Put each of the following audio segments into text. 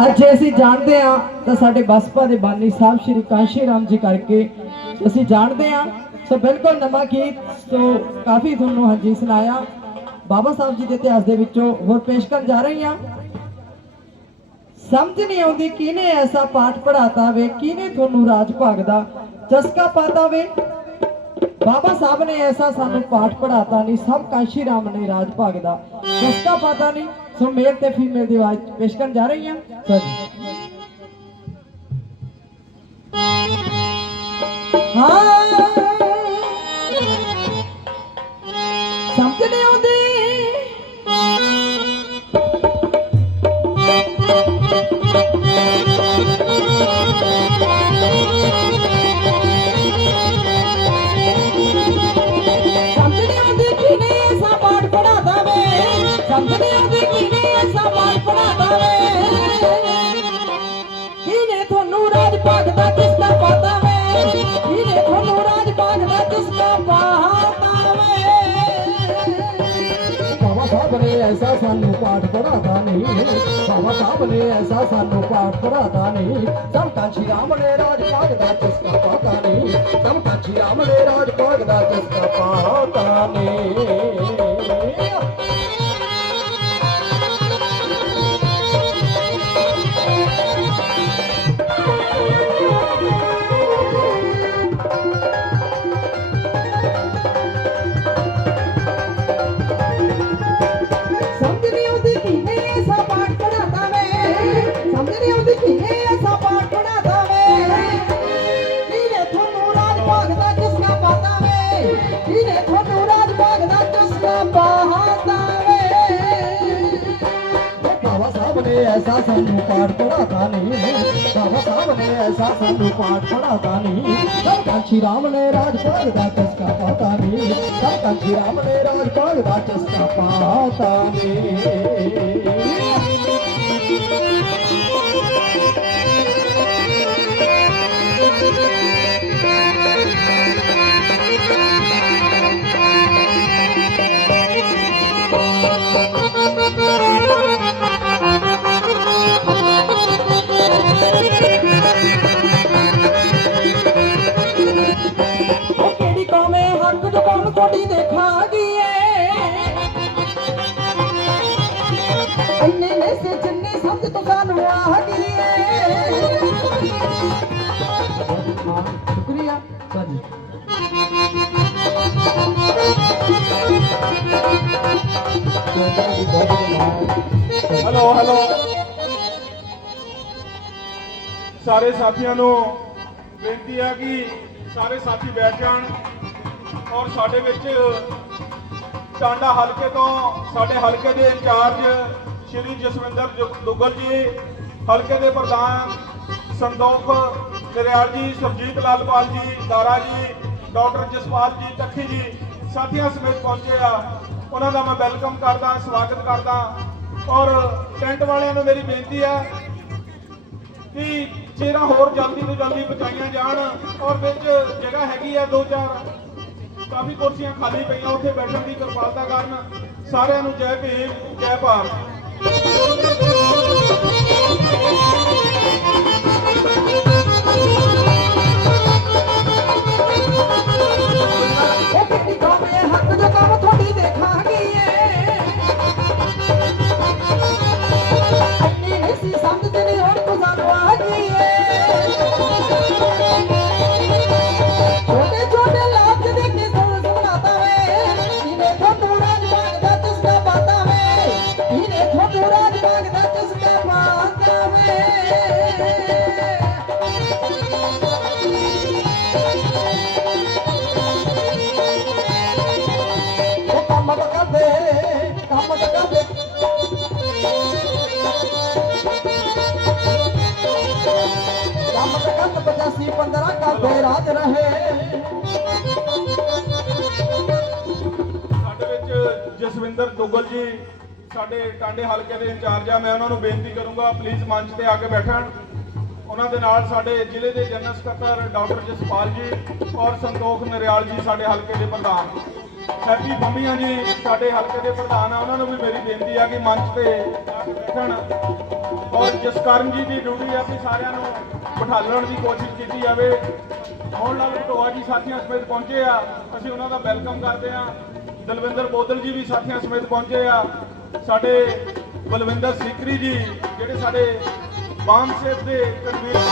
ਅੱਜ ਅਸੀਂ ਜਾਣਦੇ ਹਾਂ ਤਾਂ ਸਾਡੇ ਬਸਪਾ ਦੇ ਬਾਨੀ ਸਾਹਿਬ ਸ਼੍ਰੀ ਕਾਂਸ਼ੀ ਰਾਮ ਜੀ ਕਰਕੇ ਅਸੀਂ ਜਾਣਦੇ ਹਾਂ। ਸੋ ਬਿਲਕੁਲ ਨਵਾਂ ਗੀਤ, ਸੋ ਕਾਫੀ ਤੁਹਾਨੂੰ ਹਾਂਜੀ ਸੁਣਾਇਆ। ਬਾਬਾ ਸਾਹਿਬ ਜੀ ਦੇ ਇਤਿਹਾਸ ਦੇ ਵਿੱਚੋਂ ਹੋਰ ਪੇਸ਼ ਕਰਨ ਜਾ ਰਹੀ ਹਾਂ। ਸਮਝ ਨਹੀਂ ਆਉਂਦੀ ਕਿਹਨੇ ਐਸਾ ਪਾਠ ਪੜਾਤਾ ਵੇ, ਕਿਹਨੇ ਤੁਹਾਨੂੰ ਰਾਜ ਭਾਗ ਦਾ ਚਸਕਾ ਪਾਤਾ ਵੇ। ਬਾਬਾ ਸਾਹਿਬ ਨੇ ਐਸਾ ਸਾਨੂੰ ਪਾਠ ਪੜਾਤਾ ਨਹੀਂ ਸਭ ਕਾਂਸ਼ੀ ਰਾਮ ਨੇ ਰਾਜ ਭਾਗ ਦਾ ਚਸਕਾ ਪਾਤਾ ਨਹੀਂ ਸੋ ਮੇਲ ਤੇ ਫੀਮੇਲ ਦੀ ਆਵਾਜ਼ ਪੇਸ਼ ਕਰਨ ਜਾ ਰਹੀ ਹਾਂ। ਜੀ ਹਾਂ। ਸਮਝ ਨਹੀਂ ਕਿਨੇ ਐਸਾ ਪਾਠ ਪੜਾਦਾ ਵੇ ਕਿਨੇ ਤੁਹਾਨੂੰ ਰਾਜ ਭਾਗ ਦਾ ਕਿਸਕਾ ਪਤਾ ਵੇ ਕਿਨੇ ਤੁਹਾਨੂੰ ਰਾਜ ਭਾਗ ਦਾ ਕਿਸਕਾ ਪਤਾ ਵੇ ਬਾਬਾ ਸਾਹਿਬ ਨੇ ਐਸਾ ਸਾਨੂੰ ਪਾਠ ਪੜਾਦਾ ਨਹੀਂ। ਬਾਬਾ ਸਾਹਿਬ ਨੇ ਐਸਾ ਸਾਨੂੰ ਪਾਠ ਪੜਾਦਾ ਨਹੀਂ। ਸਭ ਕਾਂਚੀ ਰਾਮ ਨੇ ਰਾਜ ਭਾਗ ਦਾ ਕਿਸਕਾ ਪਤਾ ਨਹੀਂ। ਸਭ ਕਾਂਚੀ ਰਾਮ ਨੇ ਰਾਜ ਭਾਗ ਦਾ ਕਿਸਕਾ ਪਤਾ ਨਹੀਂ। ਬਾਬਾ ਸਾਹਿਬ ਨੇ ਐਸਾ ਸਾਨੂੰ ਪਾਠ ਪੜਾਤਾ ਨਹੀਂ ਬਾਬਾ ਸਾਹਿਬ ਨੇ ਐਸਾ ਸਾਨੂੰ ਪਾਠ ਪੜਾਤਾ ਨਹੀਂ ਸਭ ਕਾਂਚੀ ਰਾਮ ਨੇ ਰਾਜ ਭਾਗ ਦਾ ਕਿਸਕਾ ਪਤਾ ਨਹੀਂ ਸਭ ਕਾਂਚੀ ਰਾਮ ਨੇ ਰਾਜ ਭਾਗ ਤੁਹਾਡੀ ਦੇਖਾਂਗੀ ਏ ਇੰਨੇ ਨੇ ਸੇ ਜਿੰਨੇ ਸਮਝ ਤੋਂ ਸਾਨੂੰ ਆ ਗਈ ਏ ਸ਼ੁਕਰੀਆ। ਸਾਜੀ ਹੈਲੋ ਹੈਲੋ ਸਾਰੇ ਸਾਥੀਆਂ ਨੂੰ ਬੇਨਤੀ ਹੈ ਕਿ ਸਾਰੇ ਸਾਥੀ ਬੈਠ ਜਾਣ। ਔਰ ਸਾਡੇ ਵਿੱਚ ਟਾਂਡਾ ਹਲਕੇ ਤੋਂ ਸਾਡੇ ਹਲਕੇ ਦੇ ਇੰਚਾਰਜ ਸ਼੍ਰੀ ਜਸਵਿੰਦਰ ਦੁੱਗਲ ਜੀ, ਹਲਕੇ ਦੇ ਪ੍ਰਧਾਨ ਸੰਦੋਖ ਦਰਿਆਲ ਜੀ ਸੁਰਜੀਤ ਲਾਲਪਾਲ ਜੀ, ਦਾਰਾ ਜੀ, ਡਾਕਟਰ ਜਸਪਾਲ ਜੀ, ਤੱਖੀ ਜੀ, ਸਾਥੀਆਂ ਸਮੇਤ ਪਹੁੰਚੇ ਆ। ਉਹਨਾਂ ਦਾ ਮੈਂ ਵੈਲਕਮ ਕਰਦਾ, ਸਵਾਗਤ ਕਰਦਾ। ਔਰ ਟੈਂਟ ਵਾਲਿਆਂ ਨੂੰ ਮੇਰੀ ਬੇਨਤੀ ਹੈ ਕਿ ਚੇਰਾ ਹੋਰ ਜਲਦੀ ਤੋਂ ਜਲਦੀ ਪਹੁੰਚਾਈਆਂ ਜਾਣ। ਔਰ ਵਿੱਚ ਜਗ੍ਹਾ ਹੈਗੀ ਆ ਦੋ ਚਾਰ। ਕਾਫੀ ਕੁਰਸੀਆਂ ਖਾਲੀ ਪਈਆਂ, ਉੱਥੇ ਬੈਠਣ ਦੀ ਕਿਰਪਾਲਤਾ ਕਰਨ। ਸਾਰਿਆਂ ਨੂੰ ਜੈ ਭੀਮ, ਜੈ ਭਾਰਤ। ਕੰਮ ਤਾਂ ਕੰਦ 85 15 ਕਰਦੇ ਸਾਡੇ ਵਿੱਚ ਜਸਵਿੰਦਰ ਦੁੱਗਲ ਜੀ, ਸਾਡੇ ਟਾਂਡੇ ਹਲਕੇ ਦੇ ਇੰਚਾਰਜ ਆ, ਮੈਂ ਉਹਨਾਂ ਨੂੰ ਬੇਨਤੀ ਕਰੂੰਗਾ ਪਲੀਜ਼ ਮੰਚ ਤੇ ਆ ਕੇ ਬੈਠਣ। ਉਹਨਾਂ ਦੇ ਨਾਲ ਸਾਡੇ ਜ਼ਿਲ੍ਹੇ ਦੇ ਜਨਰਲ ਸਕੱਤਰ ਡਾਕਟਰ ਜਸਪਾਲ ਜੀ ਔਰ ਸੰਤੋਖ ਨਰਿਆਲ ਜੀ, ਸਾਡੇ ਹਲਕੇ ਦੇ ਪ੍ਰਧਾਨ। ਹੈਪੀ ਬੰਮੀਆਂ ਜੀ, ਸਾਡੇ ਹਲਕੇ ਦੇ ਪ੍ਰਧਾਨ ਆ, ਉਹਨਾਂ ਨੂੰ ਵੀ ਮੇਰੀ ਬੇਨਤੀ ਆ ਕਿ ਮੰਚ ਤੇ ਆ ਕੇ ਬੈਠਣ। ਔਰ ਜਸਕਰਨ ਜੀ ਦੀ ਡਿਊਟੀ ਆ ਕਿ ਸਾਰਿਆਂ ਨੂੰ ਬਿਠਾਲਣ ਦੀ ਕੋਸ਼ਿਸ਼ ਕੀਤੀ ਜਾਵੇ। ਮੋਹਨ ਲਾਲ ਢੋਆ ਜੀ ਸਾਥੀਆਂ ਸਮੇਤ ਪਹੁੰਚੇ ਆ। ਅਸੀਂ ਉਹਨਾਂ ਦਾ ਵੈਲਕਮ ਕਰਦੇ ਆ ਦਲਵਿੰਦਰ ਬੋਦਲ ਜੀ ਵੀ ਸਾਥੀਆਂ ਸਮੇਤ ਪਹੁੰਚੇ ਆ। ਸਾਡੇ ਬਲਵਿੰਦਰ ਸਿਕਰੀ ਜੀ, ਜਿਹੜੇ ਸਾਡੇ ਬਾਮ ਸੇਬ ਦੇ ਕਨਵੀਨਰ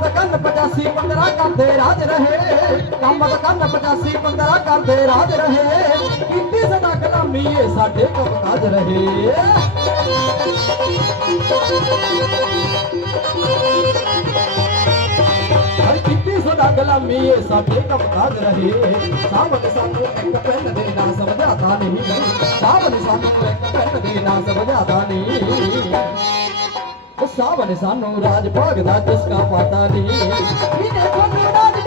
ਉਹ ਕੰਨ 85 15 ਕਰਦੇ ਰਾਜ ਰਹੇ। ਕੰਮ ਕੰਨ 85 15 ਕਰਦੇ ਰਾਜ ਰਹੇ। ਕੀਤੀ ਸਦਾ ਕਲਾਮੀ ਇਹ ਸਾਡੇ ਕੰਮ ਰਹੇ। ਹਰ ਕੀਤੀ ਸਦਾ ਕਲਾਮੀ ਇਹ ਸਾਡੇ ਕੰਮ ਰਹੇ। ਸਾਹਮਣੇ ਸਾਨੂੰ ਇੱਕ ਪੈਨ ਦੇ ਨਾਲ ਸਮਝਾਤਾ ਨਹੀਂ। ਸਾਹਮਣੇ ਸਾਨੂੰ ਇੱਕ ਪੈਨ ਦੇ ਨਾਲ ਸਮਝਾਤਾ ਨਹੀਂ। ਉਹ ਸਾਵਨ ਸਾਨੂੰ ਰਾਜ ਭਾਗ ਦਾ ਚਸਕਾ ਪਤਾ ਨਹੀਂ ਇਹਨੇ ਤੁਹਾਨੂੰ ਰਾਜ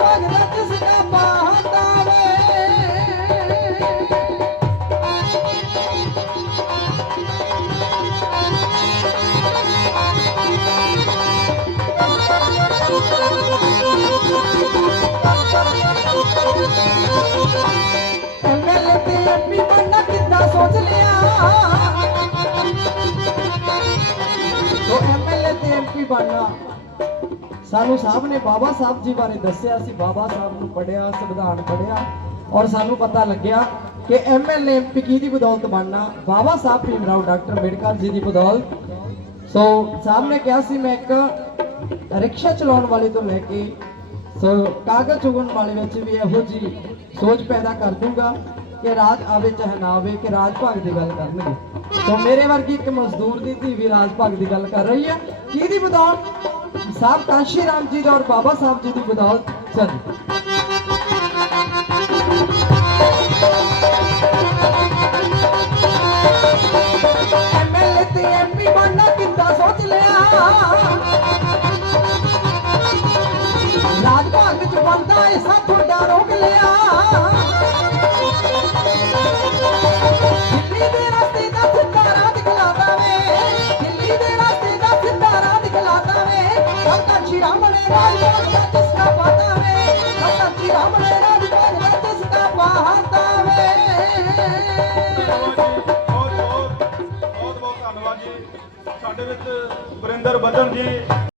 ਬਣਨਾ ਸਾਨੂੰ ਸਾਹਿਬ ਨੇ ਬਾਬਾ ਸਾਹਿਬ ਜੀ ਬਾਰੇ ਦੱਸਿਆ ਸੀ, ਬਾਬਾ ਸਾਹਿਬ ਨੂੰ ਪੜਿਆ ਸੰਵਿਧਾਨ ਪੜਿਆ ਔਰ ਸਾਨੂੰ ਪਤਾ ਲੱਗਿਆ ਕਿ ਐਮਐਲਏ ਐਮਪੀ ਕੀ ਦੀ ਬਦੌਲਤ ਬਣਨਾ, ਬਾਬਾ ਸਾਹਿਬ ਭੀਮ ਰਾਓ, ਡਾਕਟਰ ਅੰਬੇਡਕਰ ਜੀ ਦੀ ਬਦੌਲਤ। ਸੋ ਸਾਹਿਬ ਨੇ ਕਿਹਾ ਸੀ, ਮੈਂ ਇੱਕ ਰਿਕਸ਼ਾ ਚਲਾਉਣ ਵਾਲੇ ਤੋਂ ਲੈ ਕੇ, ਸੋ, ਕਾਗਜ਼ ਚੁਗਣ ਵਾਲੇ ਵਿੱਚ ਵੀ ਇਹੋ ਜੀ ਸੋਚ ਪੈਦਾ ਕਰ ਦੂੰਗਾ। ਕਿ ਰਾਜ ਆਵੇ ਚਾਹੇ ਨਾ ਆਵੇ, ਕਿ ਰਾਜ ਭਾਗ ਦੀ ਗੱਲ ਕਰਨਗੇ। ਸੋ ਮੇਰੇ ਵਰਗੀ ਇੱਕ ਮਜ਼ਦੂਰ ਦੀ ਧੀ ਵੀ ਰਾਜ ਭਾਗ ਦੀ ਗੱਲ ਕਰ ਰਹੀ ਹੈ। ਕਿਹਦੀ ਬਦੌਲਤ? ਸਾਹਿਬ ਕਾਸ਼ੀ ਰਾਮ ਜੀ ਦਾ ਔਰ ਬਾਬਾ ਸਾਹਿਬ ਜੀ ਦੀ ਬਦੌਲਤ ਚਲ ਕਿੱਦਾਂ ਸੋਚ ਲਿਆ? ਰਾਜ ਭਾਗ ਚ ਬੰਦਾ ਐਸਾ ਤੁਹਾਡਾ ਰੋਕ ਲਿਆ। ਸਾਡੇ ਵਿੱਚ ਵਰਿੰਦਰ ਬੱਦਨ ਜੀ।